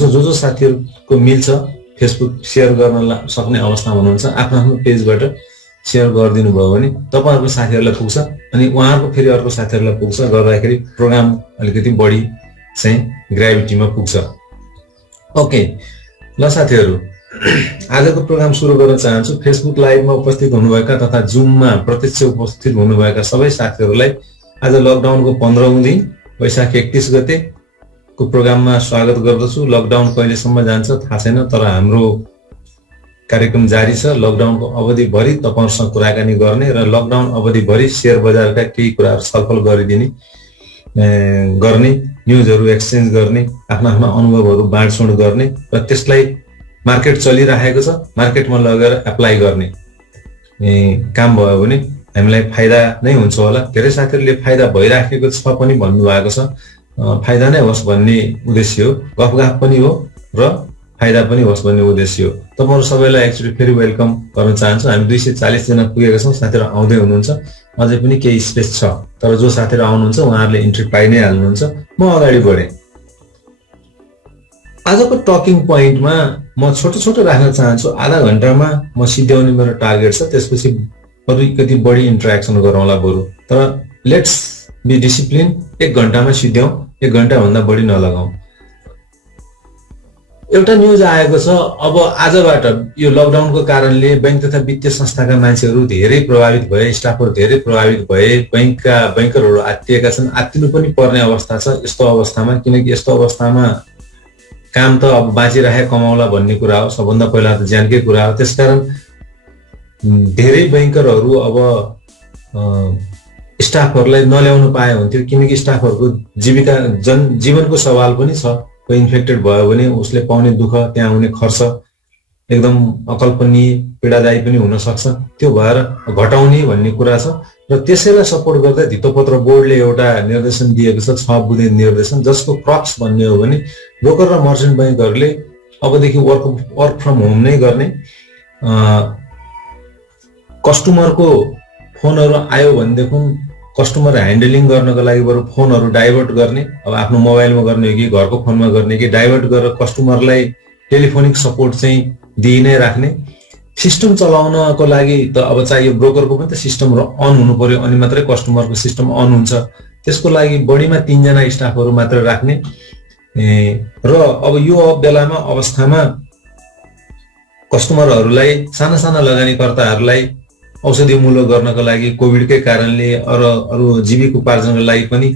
चाहन्छु जो साथीहरूको मिल्छ फेसबुक सेयर गर्न सक्ने अवस्थामा हुनुहुन्छ आफ्नो आफ्नो पेजबाट सेयर गरिदिनु भयो भने तपाईहरुको साथीहरुलाई पुग्छ अनि उहाँहरुको फेरि अर्को साथीहरुलाई पुग्छ गर्दाखेरि प्रोग्राम अलिकति बढी चाहिँ ग्राभिटीमा पुग्छ। ओके ल साथीहरु आजको प्रोग्राम सुरु गर्न चाहन्छु। फेसबुक लाइभमा उपस्थित हुनुभएका तथा जुममा प्रत्यक्ष उपस्थित हुनुभएका सबै साथीहरुलाई आज लकडाउनको 15औं दिन वैशाख 31 गते को प्रोग्राममा स्वागत गर्दछु। लकडाउन कहिलेसम्म जान्छ थाहा छैन, तर हाम्रो कार्यक्रम जारी छ। लकडाउनको अवधिभरि तपाईहरुसँग कुराकानी गर्ने र लकडाउन अवधिभरि शेयर बजारका केही कुराहरु छलफल गरिदिने गर्ने, न्यूजहरु एक्सचेन्ज गर्ने, आफ्ना आफ्ना अनुभवहरु बाँडचुँड गर्ने र त्यसलाई मार्केट चलिरहेको छ मार्केटमा लगेर एप्लाई गर्ने काम भयो भने हामीलाई फाइदा नै हुन्छ होला। धेरै साथीहरुले फाइदा भइराखेको छ पनि भन्नु भएको छ। फाइदा नै होस् भन्ने उद्देश्य हो, गफगाफ पनि हो र फाइदा पनि होस् भन्ने उद्देश्य हो। तपाईहरु सबैलाई एकचोटी फेरि वेलकम गर्न चाहन्छु। हामी 240 जना पुगेका छौं। साथीहरु आउँदै हुनुहुन्छ, अझै पनि केही स्पेस छ, तर जो साथीहरु आउनुहुन्छ उहाँहरुले इन्ट्री पाइ नै हाल्नुहुन्छ। म अगाडि बढे। आजको टकिङ पोइन्टमा म छोटो छोटो राख्न चाहन्छु। आधा घण्टामा म सिध्याउने मेरो टार्गेट छ, त्यसपछि अलिकति बढी इन्टरेक्सन गरौँला बरु। तर लेट्स बी डिसिप्लिन। 1 घण्टामा सिध्याउँ, 1 घण्टा भन्दा बढी नलगाऊ। एउटा न्यूज आएको छ, अब आजबाट यो लकडाउनको कारणले बैंक तथा वित्तीय संस्थाका मान्छेहरु धेरै प्रभावित भए, स्टाफहरु धेरै प्रभावित भए, बैंकरहरु आत्तिएका छन्, आत्तिनु पनि पर्ने अवस्था छ यस्तो अवस्थामा। किनकि यस्तो अवस्थामा काम त अब बाँचिराखे कमाउला भन्ने कुरा हो, सबभन्दा पहिला त ज्यानकै कुरा हो। त्यसकारण धेरै बैंकरहरु अब स्टाफहरुलाई नल्याउनु पाए हुन्थ्यो, किनकि स्टाफहरुको जीवनको सवाल पनि छ। कोही इन्फेक्टेड भयो भने उसले पाउने दुःख, त्यहाँ आउने खर्च एकदम अकल्पनीय पीडादायी पनि हुन सक्छ। त्यो भएर घटाउने भन्ने कुरा छ र त्यसैलाई सपोर्ट गर्दै धितोपत्र बोर्डले एउटा निर्देशन दिएको छ, 6 बुँदे निर्देशन, जसको क्रक्स भन्ने हो भने ब्रोकर र मर्चेन्ट बैंकहरुले अबदेखि वर्क फ्रम होम नै गर्ने। कस्टमरको फोनहरु आयो भनेदेखि कस्टमर ह्यान्डलिङ गर्नको लागि बरु फोनहरु डाइभर्ट गर्ने। अब आफ्नो मोबाइलमा गर्ने हो कि घरको फोनमा गर्ने कि डाइभर्ट गरेर कस्टमरलाई टेलिफोनिक सपोर्ट चाहिँ दिइ नै राख्ने। सिस्टम चलाउनको लागि त अब चाहियो ब्रोकरको पनि त सिस्टम अन हुनु पर्यो, अनि मात्रै कस्टमरको सिस्टम अन हुन्छ। त्यसको लागि बढीमा 3 जना स्टाफहरु मात्र राख्ने। र अब यो बेलामा अवस्थामा कस्टमरहरुलाई, साना साना लगानीकर्ताहरुलाई औषधि मूल्य गर्नको लागि कोभिडकै कारणले अरु जीविकोपार्जनको लागि पनि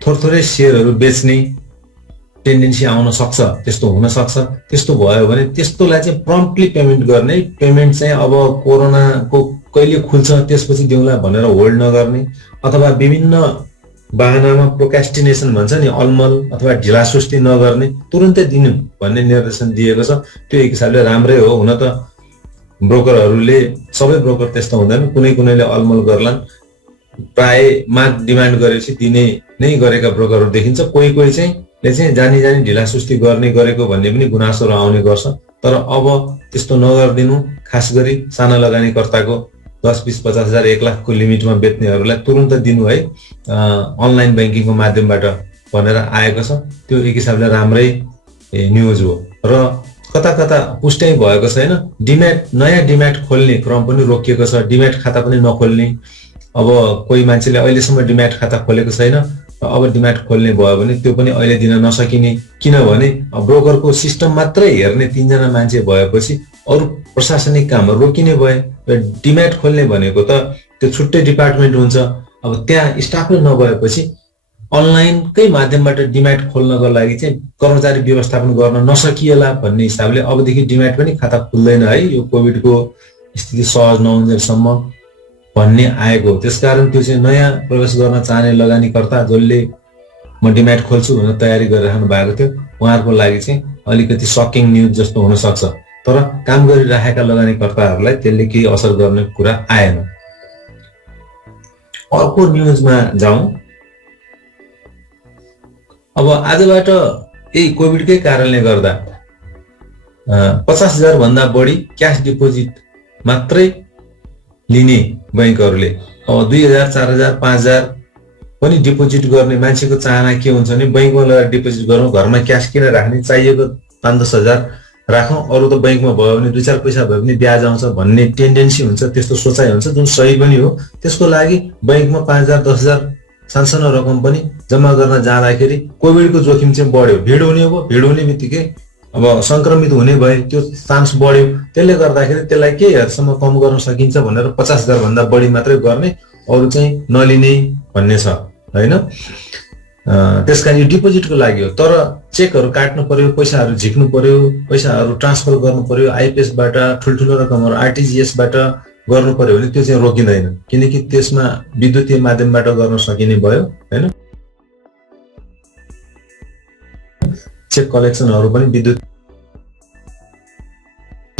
थोरै सेयरहरु बेच्ने टेन्डेन्सी आउन सक्छ। त्यस्तो हुन सक्छ। त्यस्तो भयो भने त्यस्तोलाई चाहिँ प्रम्प्टली पेमेन्ट गर्ने। पेमेन्ट चाहिँ अब कोरोनाको कहिले खुल्छ त्यसपछि दिउँला भनेर होल्ड नगर्ने, अथवा विभिन्न बहानामा प्रोक्रास्टिनेसन भन्छ नि, अलमल अथवा ढिलासुस्ती नगर्ने, तुरुन्तै दिनु भन्ने निर्देशन दिएको छ। त्यो एक हिसाबले राम्रै हो। हुन त ब्रोकरहरुले, सबै ब्रोकर त्यस्तो हुँदैन, कुनैले अलमल गर्लान्। प्राय माग डिमान्ड गरेपछि दिने नै गरेका ब्रोकरहरु देखिन्छ। कोही चाहिँ जानी ढिलासुस्ती गरेको भन्ने पनि गुनासोहरु आउने गर्छ। तर अब त्यस्तो नगर्दिनु। खास गरी साना लगानीकर्ताको 10, 20, 50 हजार 1 लाखको लिमिटमा बेच्नेहरुलाई तुरुन्त दिनु है, अनलाइन बैंकिङको माध्यमबाट भनेर आएको छ। त्यो एक हिसाबले राम्रै न्यूज हो। र कता पुष्टै भएको छैन। नयाँ डिम्याट खोल्ने क्रम पनि रोकिएको छ। डिम्याट खाता पनि नखोल्ने। अब कोही मान्छेले अहिलेसम्म डिम्याट खाता खोलेको छैन, अब डिम्याट खोल्ने भयो भने त्यो पनि अहिले दिन नसकिने। किनभने ब्रोकरको सिस्टम मात्रै हेर्ने 3 जना मान्छे भएपछि अरु प्रशासनिक कामहरु रोकिने भए। र डिम्याट खोल्ने भनेको त त्यो छुट्टै डिपार्टमेन्ट हुन्छ। अब त्यहाँ स्टाफै नभएपछि अनलाइनकै माध्यमबाट डिम्याट खोल्नको लागि चाहिँ कर्मचारी व्यवस्थापन गर्न नसकिएला भन्ने हिसाबले अबदेखि डिम्याट पनि खाता खुल्दैन है, यो कोभिडको स्थिति सहज नहुन्जेलसम्म भन्ने आएको। त्यसकारण त्यो चाहिँ नयाँ प्रवेश गर्न चाहने लगानीकर्ता जसले म डिम्याट खोल्छु भनेर तयारी गरिराख्नु भएको थियो, उहाँहरुको लागि चाहिँ अलिकति शकिङ न्यूज जस्तो हुन सक्छ। तर काम गरिराखेका लगानीकर्ताहरुलाई त्यसले केही असर गर्ने कुरा आएन। अर्को न्यूजमा जाउँ। अब आजबाट यही कोभिडकै कारणले गर्दा 50 हजार भन्दा बढी क्याश डिपोजिट मात्रै लिने बैंकहरुले अब 2000, 4000, 5000 पनि डिपोजिट गर्ने मान्छेको चाहना के हुन्छ भने बैंकमा लगेर डिपोजिट गरौँ, घरमा क्याश किन राख्ने, चाहिएको 5-10 हजार राखौँ, अरू त बैंकमा भयो भने 2-4 पैसा भए पनि ब्याज आउँछ भन्ने टेन्डेन्सी हुन्छ, त्यस्तो सोचाइ हुन्छ, जुन सही पनि हो। त्यसको लागि बैंकमा 5,000 10,000 सानसानो रकम पनि जम्मा गर्न जाँदाखेरि कोभिडको जोखिम चाहिँ बढ्यो। भिड हुने भयो, भिड हुने बित्तिकै अब सङ्क्रमित हुने भए त्यो चान्स बढ्यो। त्यसले गर्दाखेरि त्यसलाई के हदसम्म कम गर्न सकिन्छ भनेर 50,000 भन्दा बढी मात्रै गर्ने, अरू चाहिँ नलिने भन्ने छ हैन। त्यसकारण यो डिपोजिटको लागि हो, तर चेकहरू काट्नु पर्यो, पैसाहरू झिक्नु पर्यो, पैसाहरू ट्रान्सफर गर्नु पर्यो, आइपिएसबाट ठुल्ठुलो रकमहरू आरटिजिएसबाट गर्नु पर्यो भने त्यो चाहिँ रोकिँदैन, किनकि त्यसमा विद्युतीय माध्यमबाट गर्न सकिने भयो हैन। चेक कलेक्सनहरू पनि विद्युतीय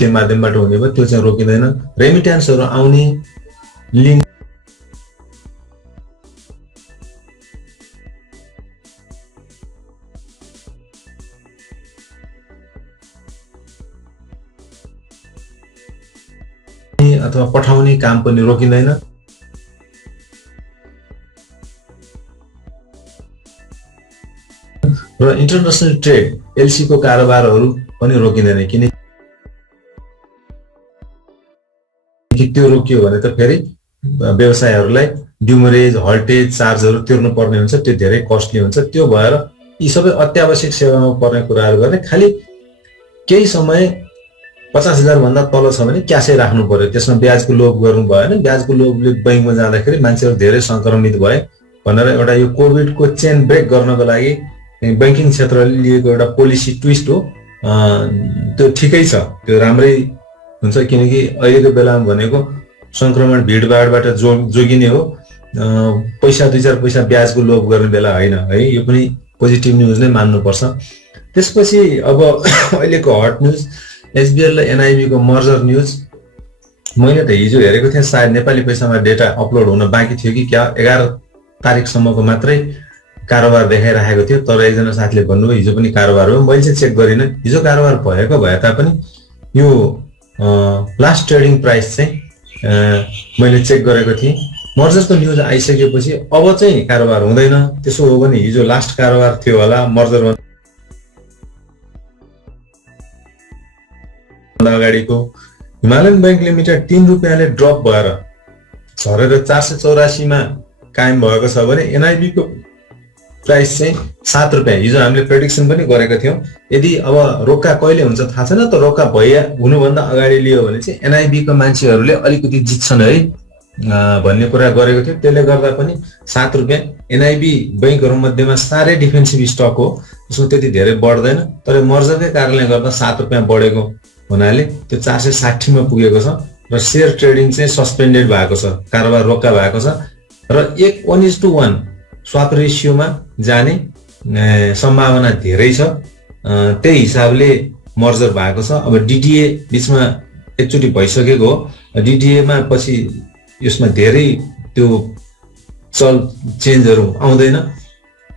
माध्यमबाट हुने भयो, त्यो चाहिँ रोकिँदैन। रेमिट्यान्सहरू आउने लिङ्क अथवा पठाउने काम पनि रोकिँदैन। र इन्टरनेसनल ट्रेड एलसी को कारोबारहरू पनि रोकिँदैन, किनकि त्यो रोकियो भने त फेरि व्यवसायहरूलाई ड्युमरेज हल्टेज चार्जहरू तिर्नु पर्ने हुन्छ, त्यो धेरै कस्टली हुन्छ। त्यो भएर यी सबै अत्यावश्यक सेवामा पर्ने कुराहरू गर्ने, खालि केही समय 50,000 भन्दा तल छ भने क्यासै राख्नु पर्यो, त्यसमा ब्याजको लोभ गर्नु भएन। ब्याजको लोभले बैंकमा जाँदाखेरि मान्छेहरू धेरै सङ्क्रमित भए भनेर एउटा यो कोभिडको चेन ब्रेक गर्नको लागि बैंकिङ क्षेत्रले लिएको एउटा पोलिसी ट्विस्ट हो। त्यो ठिकै छ, त्यो राम्रै हुन्छ, किनकि अहिलेको बेलामा भनेको सङ्क्रमण भिडभाडबाट जोगिने हो, पैसा 2-4 पैसा ब्याजको लोभ गर्ने बेला होइन है। यो पनि पोजिटिभ न्युज नै मान्नुपर्छ। त्यसपछि अब अहिलेको हट न्युज एसबिएल र एनआइबी को मर्जर न्युज। मैले त हिजो हेरेको थिएँ, सायद नेपाली पैसामा डेटा अपलोड हुन बाँकी थियो कि क्या, 11 तारिकसम्मको मात्रै कारोबार देखाइराखेको थियो, तर एकजना साथीले भन्नुभयो हिजो पनि कारोबार हो। मैले चाहिँ चेक गरिनँ, हिजो कारोबार भएको भए तापनि यो लास्ट ट्रेडिङ प्राइस चाहिँ मैले चेक गरेको थिएँ। मर्जरको न्युज आइसकेपछि अब चाहिँ कारोबार हुँदैन। त्यसो हो भने हिजो लास्ट कारोबार थियो होला मर्जर अगाडिको। हिमालयन बैंक लिमिटेड 3 रुपियाँले ड्रप भएर झरेर 484 मा कायम भएको छ भने एनआइबी को प्राइस चाहिँ 7 रुपियाँ। हिजो हामीले प्रेडिक्सन पनि गरेको थियौँ, यदि अब रोक्का कहिले हुन्छ थाहा छैन, त रोक्का हुनुभन्दा अगाडि लियो भने चाहिँ एनआइबी को मान्छेहरूले अलिकति जित्छन् है भन्ने कुरा गरेको थियो। त्यसले गर्दा पनि 7 रुपियाँ। एनआइबी बैंकहरू मध्येमा साह्रै डिफेन्सिभ स्टक हो, त्यसमा त्यति धेरै बढ्दैन, तर मर्जरकै कारणले गर्दा 7 रुपियाँ बढेको हुनाले त्यो 460 मा पुगेको छ र शेयर ट्रेडिङ चाहिँ सस्पेन्डेड भएको छ, कारोबार रोक्का भएको छ र 1:1 स्वाप रेसियोमा जाने सम्भावना धेरै छ। त्यही हिसाबले मर्जर भएको छ। अब डिडिए बिचमा एकचोटि भइसकेको हो, डिडिएमा पछि यसमा धेरै त्यो चेन्जहरू आउँदैन।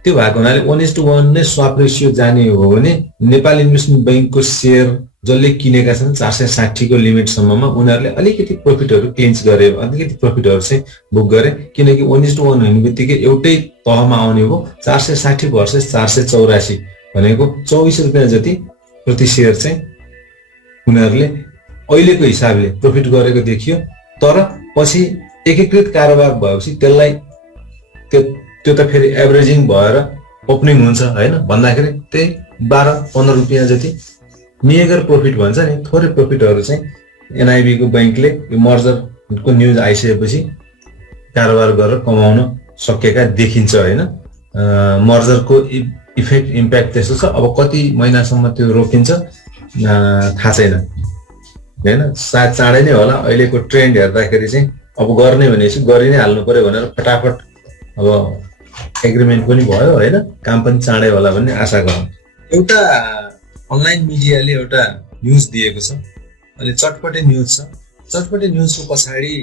त्यो भएको हुनाले 1:1 नै स्वाप रेसियो जाने हो भने नेपाल इन्भेस्टमेन्ट बैंकको शेयर जसले किनेका छन् 460 को लिमिटसम्ममा उनीहरूले अलिकति प्रफिटहरू क्लिन्च गरे, अलिकति प्रफिटहरू चाहिँ बुक गरे, किनकि 1:1 हुने बित्तिकै एउटै तहमा आउने हो। 460 भर्सेस 484 भनेको 24 रुपियाँ जति प्रति शेयर चाहिँ उनीहरूले अहिलेको हिसाबले प्रफिट गरेको देखियो। तर पछि एकीकृत कारोबार भएपछि त्यसलाई त्यो त फेरि एभरेजिङ भएर ओपनिङ हुन्छ हैन, भन्दाखेरि त्यही 12-15 रुपियाँ जति मेगर प्रफिट भन्छ नि, थोरै प्रफिटहरू चाहिँ एनआइबी को बैंकले यो मर्जरको न्युज आइसकेपछि कारोबार गरेर कमाउन सकेका देखिन्छ हैन। मर्जरको इफेक्ट इम्प्याक्ट त्यस्तो छ। अब कति महिनासम्म त्यो रोकिन्छ थाहा छैन हैन, सायद चाँडै नै होला। अहिलेको ट्रेन्ड हेर्दाखेरि चाहिँ अब गर्ने भनेपछि गरि नै हाल्नु पर्यो भनेर फटाफट अब एग्रिमेन्ट पनि भयो हैन, काम पनि चाँडै होला भन्ने आशा गरौँ। एउटा अनलाइन मिडियाले एउटा न्युज दिएको छ, अहिले चटपटे न्युज छ। चटपटे न्युजको पछाडि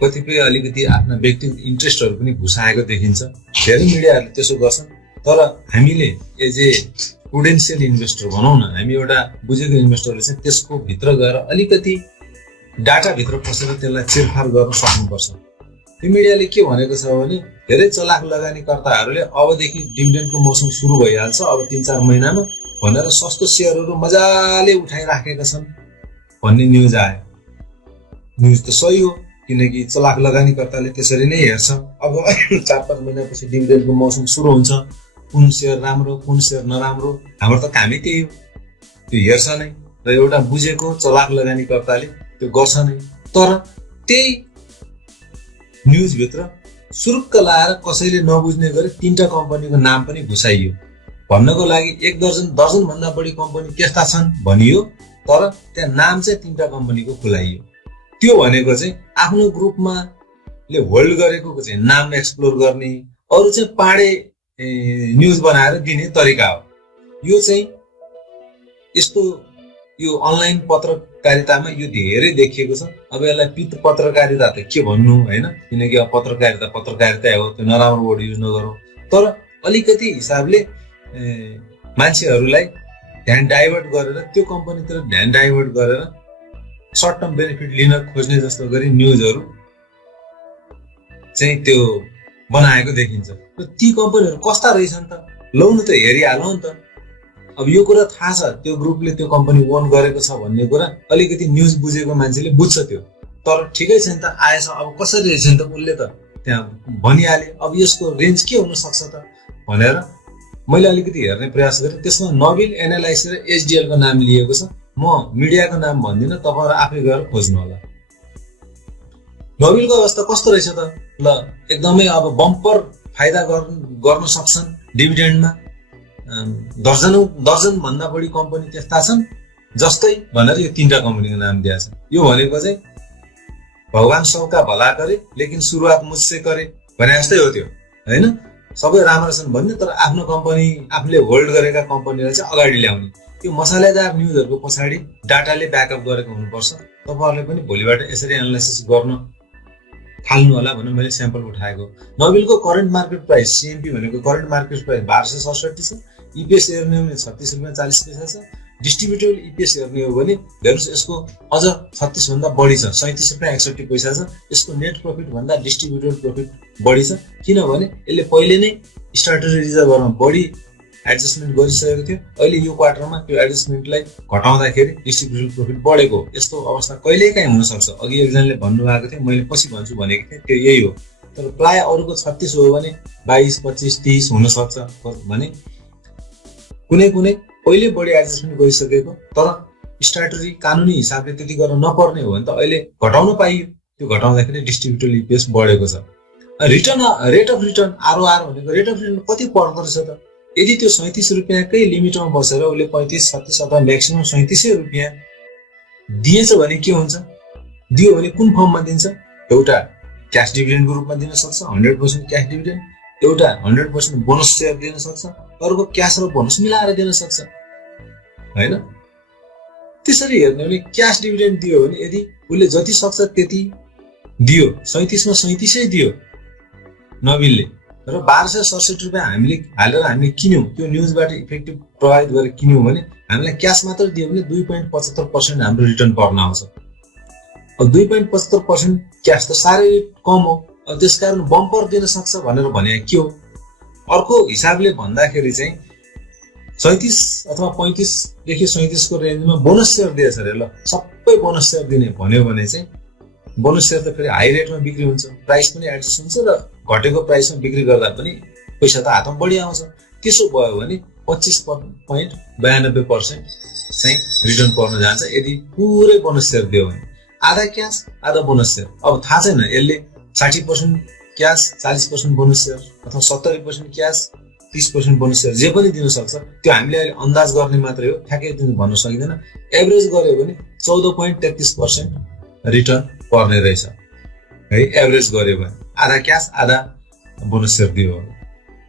कतिपय अलिकति आफ्ना व्यक्तिगत इन्ट्रेस्टहरू पनि घुसाएको देखिन्छ। धेरै मिडियाहरूले त्यसो गर्छन्, तर हामीले एज ए प्रुडेन्सियल इन्भेस्टर भनौँ न, हामी एउटा बुझेको इन्भेस्टरले चाहिँ त्यसको भित्र गएर अलिकति डाटाभित्र पसेर त्यसलाई चिरफार गर्न सक्नुपर्छ। यो मिडियाले के भनेको छ भने धेरै चलाख लगानीकर्ताहरूले अबदेखि डिभिडेन्डको मौसम सुरु भइहाल्छ, अब 3-4 महिनामा भनेर सस्तो सेयरहरू मजाले उठाइराखेका छन् भन्ने न्युज आयो। न्युज त सही हो, किनकि चलाक लगानीकर्ताले त्यसरी नै हेर्छ। अब 4-5 महिनापछि डिभिडेन्डको मौसम सुरु हुन्छ, कुन सेयर राम्रो कुन सेयर नराम्रो, हाम्रो त कामै त्यही हो, त्यो हेर्छ नै। र एउटा बुझेको चलाक लगानीकर्ताले त्यो गर्छ नै। तर त्यही न्युजभित्र सुरुक्क लाएर कसैले नबुझ्ने गरी 3टा कम्पनीको नाम पनि घुसाइयो। भन्नको लागि 1 दर्जन भन्दा बढी कम्पनी त्यस्ता छन् भनियो, तर त्यहाँ नाम चाहिँ 3टा कम्पनीको खुलाइयो। त्यो भनेको चाहिँ आफ्नो ग्रुपमा ले होल्ड गरेको चाहिँ नाम एक्सप्लोर गर्ने, अरू चाहिँ पाडे न्युज बनाएर दिने तरिका हो। यो चाहिँ यस्तो यो अनलाइन पत्रकारितामा यो धेरै देखिएको छ। अब यसलाई पित पत्रकारिता त के भन्नु हैन, किनकि अब पत्रकारिता हो, त्यो नराम्रो वर्ड युज नगरौँ। तर अलिकति हिसाबले मान्छेहरूलाई ध्यान डाइभर्ट गरेर त्यो कम्पनीतिर ध्यान डाइभर्ट गरेर सर्ट टर्म बेनिफिट लिन खोज्ने जस्तो गरी न्युजहरू चाहिँ त्यो बनाएको देखिन्छ। र ती कम्पनीहरू कस्ता रहेछन् त, लौनु त हेरिहालौँ नि त। अब यो कुरा थाहा छ, त्यो ग्रुपले त्यो कम्पनी ओन गरेको छ भन्ने कुरा अलिकति न्युज बुझेको मान्छेले बुझ्छ त्यो। तर ठिकै छ नि त, आएछ, अब कसरी रहेछ नि त, उसले त त्यहाँ भनिहाले। अब यसको रेन्ज के हुन सक्छ त भनेर मैले अलिकति हेर्ने प्रयास गरेँ। त्यसमा नबिल एनालाइसिस र एचडिएल को नाम लिएको छ। म मिडियाको नाम भन्दिनँ, तपाईहरु आफै गएर खोज्नु होला। नबिलको अवस्था कस्तो रहेछ त? ल एकदमै अब बम्पर फाइदा गर्न सक्छन् डिभिडेन्डमा। दर्जन भन्दा बढी कम्पनी त्यस्ता छन् जस्तै भनेर यो 3टा कम्पनीको नाम दिएको छ। यो भनेको चाहिँ भगवान सबका भला करे लेकिन सुरुवात मुझसे करे भने जस्तै हो त्यो, हैन? सबै राम्रो छन् भन्ने, तर आफ्नो कम्पनी आफूले होल्ड गरेका कम्पनीलाई चाहिँ अगाडि ल्याउने। त्यो मसालेदार न्युजहरुको पछाडि डाटाले ब्याकअप गरेको हुनुपर्छ। तपाईहरुले पनि भोलिबाट यसरी एनालाइसिस गर्न थाल्नु होला भनेर मैले स्याम्पल उठाएको। नबिलको करेन्ट मार्केट प्राइस सीएमपी भनेको करेन्ट मार्केट प्राइस 1267 छ। ईपीएस हेर्ने हो भने 36 रुपैयाँ 40 पैसा छ। डिस्ट्रिब्युटेबल ईपीएस हेर्ने हो भने हेर्नुस् यसको अझ 36 भन्दा बढी छ, 37 रुपैयाँ 61 पैसा छ। यसको नेट प्रफिट भन्दा डिस्ट्रिब्युटेबल प्रफिट बढी छ, किनभने यसले पहिले नै स्ट्याट्युटरी रिजर्भमा बढी एडजस्टमेन्ट गरिसकेको थियो। अहिले यो क्वार्टरमा त्यो एडजस्टमेन्टलाई घटाउँदाखेरि डिस्ट्रिब्युटेबल प्रफिट बढेको। यस्तो अवस्था कहिलेकाहीँ हुन सक्छ। अघि एकजनाले भन्नुभएको थियो, मैले पछि भन्छु भनेको थिएँ, त्यो यही हो। तर प्राय अरूको 36 हो भने 22, 25, 30 हुन सक्छ भने कुनै पहिले बढी एडजस्टमेन्ट गरिसकेको, तर स्ट्याट्युटरी कानुनी हिसाबले त्यति गर्न नपर्ने हो भने त अहिले घटाउन पाइयो। त्यो घटाउँदाखेरि डिस्ट्रिब्युटेबल ईपीएस बढेको छ। Return rate of return ROR भनेको रेट अफ रिटर्न कति पर्दो रहेछ त? यदि त्यो 37 रुपैयाँकै लिमिटमा बसेर उसले 35, 36 अथवा म्याक्सिमम 37 रुपैयाँ दिएछ भने के हुन्छ? दियो भने कुन फर्ममा दिन्छ? एउटा क्याश डिभिडेन्डको रूपमा दिन सक्छ, 100% क्याश डिभिडेन्ड। एउटा 100% बोनस सेयर दिन सक्छ, अर्को क्याश र बोनस मिलाएर दिन सक्छ, हैन? त्यसरी हेर्ने भने क्याश डिभिडेन्ड दियो भने यदि उसले जति सक्छ त्यति दियो, 37 मा 37 दियो नबिलले, र 1267 रुपैयाँ हामीले किन्यौं, त्यो न्युजबाट इफेक्टिभ प्रभावित गरेर किन्यौं भने हामीलाई क्याश मात्र दियो भने 2.75% हाम्रो रिटर्न पर्न आउँछ। अब 2.75% क्याश त साह्रै कम हो। अब त्यसकारण बम्पर दिन सक्छ भनेर भने के हो? अर्को हिसाबले भन्दाखेरि चाहिँ 37 अथवा 35 देखि 37 को रेन्जमा बोनस सेयर दिएछ अरे। ल सबै बोनस सेयर दिने भन्यो भने चाहिँ बोनस सेयर त फेरि हाई रेटमा बिक्री हुन्छ, प्राइस पनि एडजस्ट हुन्छ र घटेको प्राइसमा बिक्री गर्दा पनि पैसा त हातमा बढी आउँछ। त्यसो भयो भने 25.92% चाहिँ रिटर्न पर्न जान्छ यदि पुरै बोनस सेयर दियो भने। आधा क्याश आधा बोनस सेयर। अब थाहा छैन यसले 60% क्याश 40% बोनस सेयर अथवा 70% क्याश 30% बोनस सेयर जे पनि दिन सक्छ। त्यो हामीले अहिले अन्दाज गर्ने मात्रै हो, ठ्याक्कै दिन भन्न सकिँदैन। एभरेज गर्यो भने 14.33% रिटर्न पर्ने रहेछ है, एभरेज गर्यो भने आधा क्याश आधा बोनस सेयर दियो भने।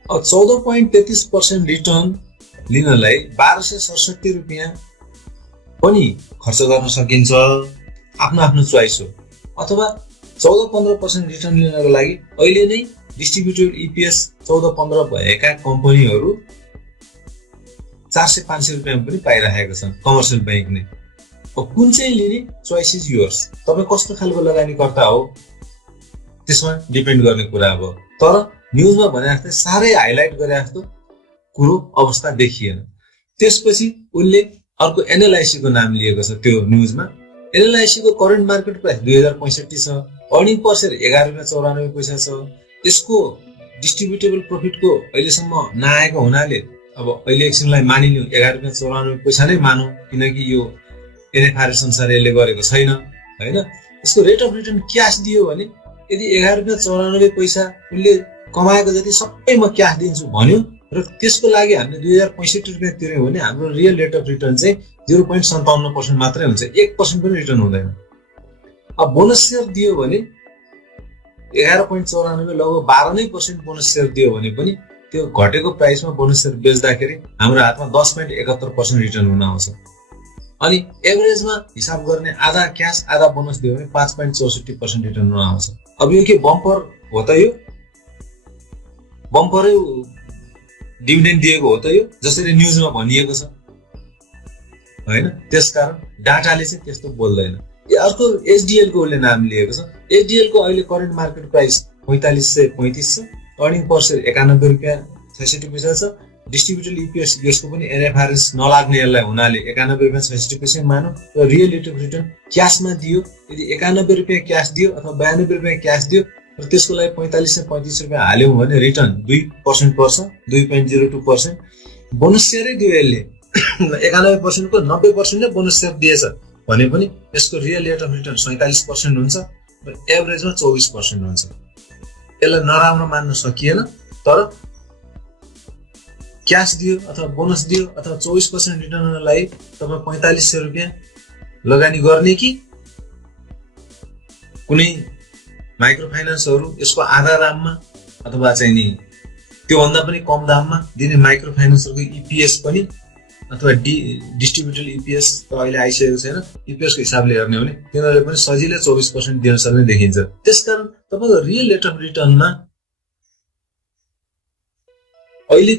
अब 14.33% रिटर्न लिनलाई 1267 रुपैयाँ पनि खर्च गर्न सकिन्छ, आफ्नो चोइस हो। अथवा 14-15% रिटर्न लिनको लागि अहिले नै डिस्ट्रिब्युटेड ईपीएस 14-15 भएका कम्पनीहरू 400-500 रुपैयाँमा पनि पाइरहेका छन् कमर्सियल बैंकले। अब कुन चाहिँ लिने? Choice is yours. तपाईँ कस्तो खालको लगानीकर्ता हो त्यसमा डिपेन्ड गर्ने कुरा हो। तर न्युजमा भने जस्तै साह्रै हाइलाइट गरे जस्तो कुरो अवस्था देखिएन। त्यसपछि उसले अर्को एनएलआइसी को नाम लिएको छ त्यो न्युजमा। एनएलआइसी को करेन्ट मार्केट प्राइस 2065 छ, अर्निङ पर शेयर 11 रुपैयाँ 94 पैसा छ। त्यसको डिस्ट्रिब्युटेबल प्रफिटको अहिलेसम्म नआएको हुनाले अब अहिले एकछिनलाई मानिलिउँ 11 रुपैयाँ 94 पैसा नै मानौँ, किनकि यो एनएफआरएस अनुसार यसले गरेको छैन हैन। यसको रेट अफ रिटर्न क्यास दियो भने यदि 11 रुपैयाँ 94 पैसा उसले कमाएको जति सबै म क्यास दिन्छु भन्यो र त्यसको लागि हामीले 2065 रुपैयाँ तिर्यौँ भने हाम्रो रियल रेट अफ रिटर्न चाहिँ 0.57% मात्रै हुन्छ, 1% पनि रिटर्न हुँदैन। अब बोनस शेयर दियो भने 11.94 लगभग 12% बोनस शेयर दियो भने पनि त्यो घटेको प्राइसमा बोनस शेयर बेच्दाखेरि हाम्रो हातमा 10.71% रिटर्न हुन आउँछ। अनि एभरेजमा हिसाब गर्ने आधा क्यास आधा बोनस दियो भने 5.64% रिटर्न हुन आउँछ। अब यो के बम्पर हो त? यो बम्परै डिभिडेन्ड दिएको हो त यो, जसरी न्युजमा भनिएको छ हैन। त्यसकारण डाटाले चाहिँ त्यस्तो बोल्दैन। अर्को एचडिएल को उसले नाम लिएको छ। एचडिएल को अहिले करेन्ट मार्केट प्राइस 4535 छ, अर्निङ पर शेयर 91 रुपैयाँ 66 पैसा छ। डिस्ट्रिब्युटेड इपिएस यसको पनि एनएफआरएस नलाग्ने यसलाई हुनाले 91 रुपैयाँ 66 पैसा मानौँ र रियल रेट अफ रिटर्न क्यासमा दियो। यदि 91 रुपैयाँ क्यास दियो अथवा 92 रुपैयाँ क्यास दियो र त्यसको लागि 45 से 35 रुपैयाँ हाल्यौँ भने रिटर्न 2% पर्छ, 2.02%। बोनस शेयरै दियो यसले 91% को 90% नै बोनस शेयर दिएछ भने पनि यसको रियल रेट अफ रिटर्न 47% हुन्छ र एभरेजमा 24% हुन्छ। यसलाई नराम्रो मान्न सकिएन, तर क्यास दियो अथवा बोनस दियो अथवा 24% रिटर्नको लागि तपाईँ 4500 रुपैयाँ लगानी गर्ने कि कुनै माइक्रो फाइनान्सहरू यसको आधा दाममा अथवा चाहिँ नि त्योभन्दा पनि कम दाममा दिने माइक्रो फाइनान्सहरूको इपिएस पनि अथवा डिस्ट्रिब्युटेड इपिएस त अहिले आइसकेको छैन, इपिएस को हिसाबले हेर्ने हो भने तिनीहरूले पनि सजिलै 24% दिन सक्ने देखिन्छ। त्यसकारण तपाईँको रियल रेट अफ रिटर्नमा अहिले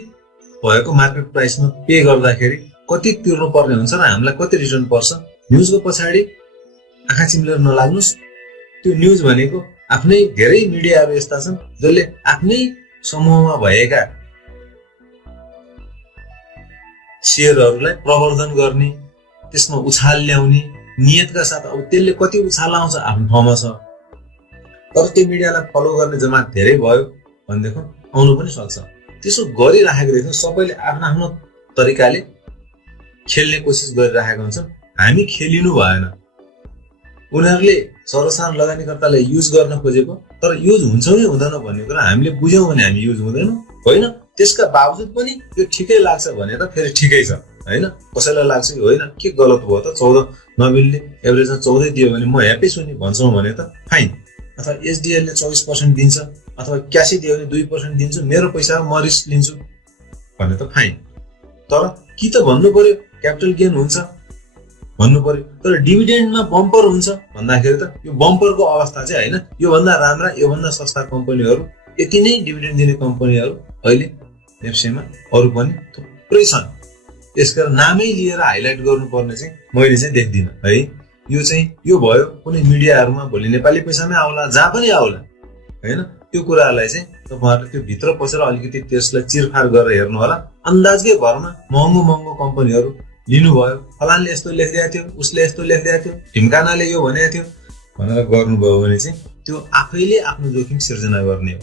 भएको मार्केट प्राइसमा पे गर्दाखेरि कति तिर्नु पर्ने हुन्छ र हामीलाई कति रिटर्न पर्छ, न्युजको पछाडि आँखा चिम्लेर नलाग्नुस्। त्यो न्युज भनेको आफ्नै धेरै मिडियाहरू यस्ता छन् जसले आफ्नै समूहमा भएका शेयरहरूलाई प्रवर्धन गर्ने, त्यसमा उछाल ल्याउने नियतका साथ। अब त्यसले कति उछाल आउँछ आफ्नो ठाउँमा छ, तर त्यो मिडियालाई फलो गर्ने जमात धेरै भयो भनेदेखि आउनु पनि सक्छ। त्यसो गरिराखेको देख्छौँ, सबैले आफ्नो आफ्नो तरिकाले खेल्ने कोसिस गरिराखेका हुन्छन्। हामी खेलिनु भएन। उनीहरूले सर्वसाधारण लगानीकर्ताले युज गर्न खोजेको तर युज हुन्छ कि हुँदैन भन्ने कुरा हामीले बुझ्यौँ भने हामी युज हुँदैनौँ होइन। त्यसका बावजुद पनि यो ठिकै लाग्छ भने त फेरि ठिकै छ होइन। कसैलाई लाग्छ कि होइन के गलत भयो त, 14 नबिलले एभरेजमा 14 दियो भने म ह्याप्पी छु नि भन्छौँ भने त फाइन। अथवा एचडिएलले 24% दिन्छ अथवा क्यासै दियो भने 2% दिन्छु, मेरो पैसा म रिस्क लिन्छु भने त फाइन। तर कि त भन्नु पर्यो क्यापिटल गेन हुन्छ भन्नु पर्यो, तर डिभिडेन्डमा बम्पर हुन्छ भन्दाखेरि त यो बम्परको अवस्था चाहिँ होइन। योभन्दा राम्रा योभन्दा सस्ता कम्पनीहरू, यति नै डिभिडेन्ड दिने कम्पनीहरू अहिले एफसीमा अरू पनि थुप्रै छन्। यसकारण नामै लिएर हाइलाइट गर्नुपर्ने चाहिँ मैले चाहिँ देख्दिनँ है। यो चाहिँ यो भयो कुनै मिडियाहरूमा भोलि नेपाली पैसामै आउला, जहाँ पनि आउला होइन। त्यो कुराहरूलाई चाहिँ तपाईँहरूले त्यो भित्र पसेर अलिकति त्यसलाई चिरफार गरेर हेर्नु होला। अन्दाजकै भरमा महँगो महँगो कम्पनीहरू लिनुभयो, फलानले यस्तो लेखिदिएको थियो, उसले यस्तो लेखिदिएको थियो, ढिम्कानाले यो भनेको थियो भनेर गर्नुभयो भने चाहिँ त्यो आफैले आफ्नो जोखिम सिर्जना गर्ने हो।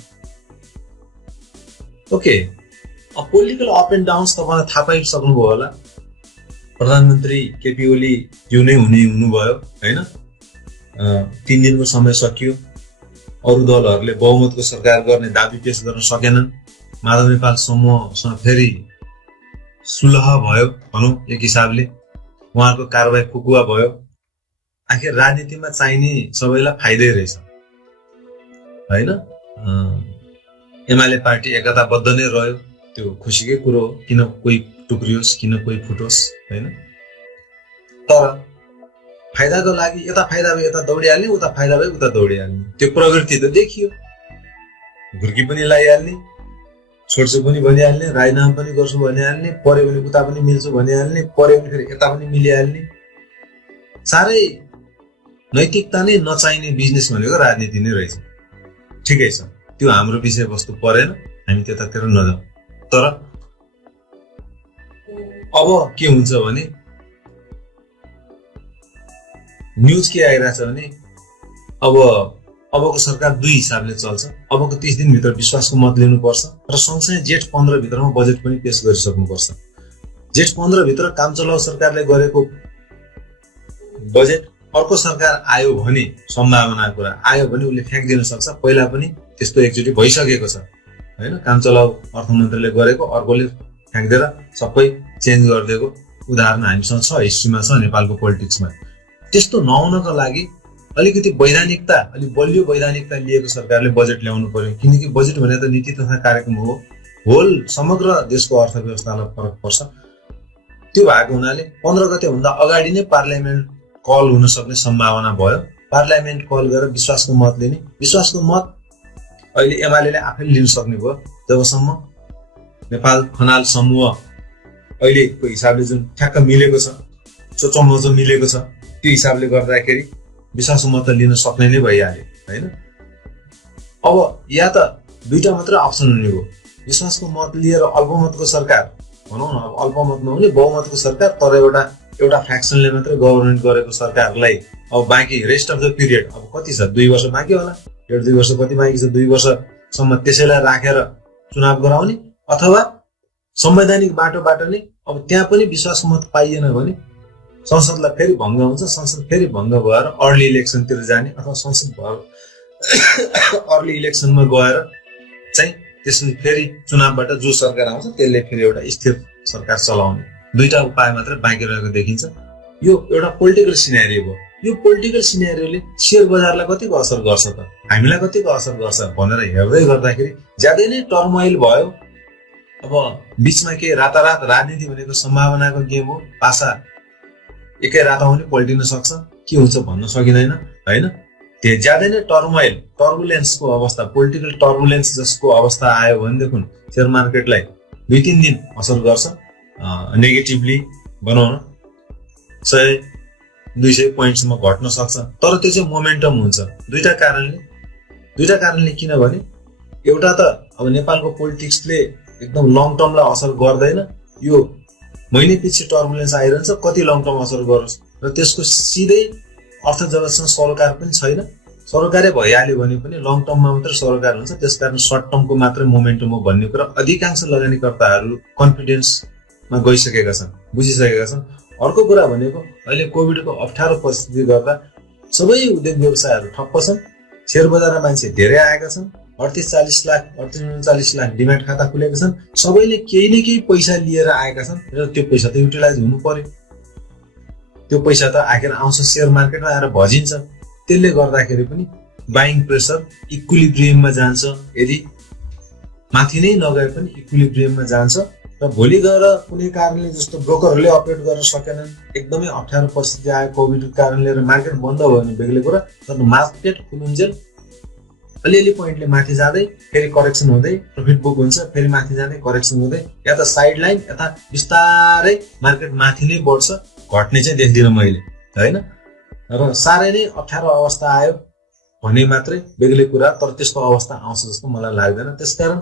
Okay, political up and downs तपाईँलाई थाहा पाइसक्नुभयो होला। प्रधानमन्त्री केपी ओली ज्यू नै हुनुभयो होइन। 3 दिनको समय सकियो। अरू दलहरूले बहुमतको सरकार गर्ने दाबी पेश गर्न सकेनन्। माधव नेपाल समूहसँग फेरि सुलह भयो भनौँ एक हिसाबले, उहाँको कारबाही फुकुवा भयो। आखिर राजनीतिमा चाहिने सबैलाई फाइदै रहेछ होइन। एमाले पार्टी एकताबद्ध नै रह्यो, त्यो खुसीकै कुरो हो। किन कोही टुक्रियोस्, किन कोही फुटोस् होइन। तर फाइदाको लागि यता फाइदा भयो यता दौडिहाल्ने, उता फाइदा भयो उता दौडिहाल्ने, त्यो प्रवृत्ति त देखियो। घुर्की पनि लगाइहाल्ने, छोड्छु पनि भनिहाल्ने, राजीनामा पनि गर्छु भनिहाल्ने, पर्यो भने उता पनि मिल्छु भनिहाल्ने, पर्यो भने फेरि यता पनि मिलिहाल्ने। साह्रै नैतिकता नै नचाहिने बिजनेस भनेको राजनीति नै रहेछ। ठिकै छ, त्यो हाम्रो विषयवस्तु परेन, हामी त्यतातिर नजाउँ। तर अब के हुन्छ भने न्युज के आइरहेछ भने अबको सरकार दुई हिसाबले चल्छ। अबको 30 दिनभित्र विश्वासको मत लिनुपर्छ र सँगसँगै जेठ 15 भित्रमा बजेट पनि पेश गरिसक्नुपर्छ। जेठ 15 भित्र काम चलाउ सरकारले गरेको बजेट अर्को सरकार आयो भने सम्भावना कुरा आयो भने उसले फ्याँक्दिन सक्छ। पहिला पनि त्यस्तो एकचोटि भइसकेको छ हैन, काम चलाउ अर्थमन्त्रीले गरेको अर्कोले फ्याँक्देर सबै चेन्ज गरिदिएको उदाहरण हामीसँग छ, हिस्ट्रीमा छ नेपालको पोलिटिक्समा। त्यस्तो नहुनको लागि अलिकति वैधानिकता, अलिक बलियो वैधानिकता लिएको सरकारले बजेट ल्याउनु पर्यो, किनकि बजेट भने त नीति तथा कार्यक्रम हो, होल समग्र देशको अर्थव्यवस्थालाई फरक पर्छ। त्यो भएको हुनाले 15 गते भन्दा अगाडि नै पार्लियामेन्ट कल हुन सक्ने सम्भावना भयो। पार्लियामेन्ट कल गरेर विश्वासको मत लिने, विश्वासको मत अहिले एमालेले आफैले लिन सक्ने भयो जबसम्म नेपाल खनाल समूह अहिलेको हिसाबले जुन ठ्याक्क मिलेको छ, चोचो मिलेको छ, त्यो हिसाबले गर्दाखेरि विश्वासको मत लिन सक्ने नै भइहाल्यो हैन। अब या त दुईटा मात्र अप्सन हुने भयो, विश्वासको मत लिएर अल्पमतको सरकार भनौँ न, अब अल्पमत नहुने बहुमतको सरकार तर एउटा फ्याक्सनले मात्रै गभर्नमेन्ट गरेको सरकारलाई अब बाँकी रेस्ट अफ द पिरियड अब कति छ, 2 वर्ष बाँकी होला, 1.5 वर्ष कति बाँकी छ, 2 वर्षसम्म त्यसैलाई राखेर चुनाव गराउने, अथवा संवैधानिक बाटोबाट नै अब त्यहाँ पनि विश्वासको मत पाइएन भने संसदलाई फेरि भङ्ग हुन्छ, संसद फेरि भङ्ग भएर अर्ली इलेक्सनतिर जाने, अथवा संसद अर्ली इलेक्सनमा गएर चाहिँ त्यसले फेरि चुनावबाट जो सरकार आउँछ त्यसले फेरि एउटा स्थिर सरकार चलाउने, दुईटा उपाय मात्र बाँकी रहेको देखिन्छ। यो एउटा पोलिटिकल सिनेरियो हो। यो पोलिटिकल सिनेरियोले शेयर बजारलाई कतिको असर गर्छ त, हामीलाई कतिको असर गर्छ भनेर हेर्दै गर्दाखेरि ज्यादै नै टर्मोइल भयो। अब बीचमा के रातारात राजनीति भनेको सम्भावनाको गेम हो, पासा एकै रातमा पनि पल्टिन सक्छ, के हुन्छ भन्न सकिँदैन हैन। त्यो ज्यादै नै टर्बुलेन्सको अवस्था, पोलिटिकल टर्बुलेन्स जसको अवस्था आयो भनेदेखि शेयर मार्केटलाई 2-3 दिन असर गर्छ नेगेटिभली, भनौँ न 100-200 पोइन्टसम्म घट्न सक्छ, तर त्यो चाहिँ मोमेन्टम हुन्छ दुईटा कारणले। किनभने एउटा त अब नेपालको पोलिटिक्सले एकदम लङ टर्मलाई असर गर्दैन, यो महिने पछि टर्बुलेन्स आइरहन्छ, कति लङ टर्म असर गरोस्, र त्यसको सिधै अर्थ जगतसँग सरोकार पनि छैन। सरोकारै भइहाल्यो भने पनि लङ टर्ममा मात्र सरोकार हुन्छ, त्यसकारण सर्ट टर्मको मात्रै मोमेन्टम हो भन्ने कुरा अधिकांश लगानीकर्ताहरू कन्फिडेन्समा गइसकेका छन्, बुझिसकेका छन्। अर्को कुरा भनेको अहिले कोभिडको अप्ठ्यारो परिस्थितिले गर्दा सबै उद्योग व्यवसायहरू ठप्प छन्, शेयर बजारमा मान्छे धेरै आएका छन्, 38-40 लाख 39 लाख डिमान्ड खाता खुलेका छन्, सबैले केही न केही पैसा लिएर आएका छन् र त्यो पैसा त युटिलाइज हुनु पर्यो। त्यो पैसा त आखिर आउँछ शेयर मार्केटमा आएर भजिन्छ, त्यसले गर्दाखेरि पनि बाइङ प्रेसर इक्विलिब्रियममा जान्छ, यदि माथि नै नगए पनि इक्विलिब्रियममा जान्छ र भोलि गएर कुनै कारणले जस्तो ब्रोकरहरूले अपरेट गर्न सकेनन्, एकदमै अप्ठ्यारो परिस्थिति आयो कोभिडको कारणले र मार्केट बन्द भयो भने बेग्लै कुरा, तर मार्केट खुलुन्जेल अलिअलि पोइन्टले माथि जाँदै फेरि करेक्सन हुँदै प्रफिट बुक हुन्छ, फेरि माथि जाँदै करेक्सन हुँदै, या त साइड लाइन यता बिस्तारै मार्केट माथि नै बढ्छ, घट्ने चाहिँ देख्दिनँ मैले हैन। र साह्रै नै अप्ठ्यारो अवस्था आयो भने मात्रै बेग्लै कुरा, तर त्यस्तो अवस्था आउँछ जस्तो मलाई लाग्दैन। त्यसकारण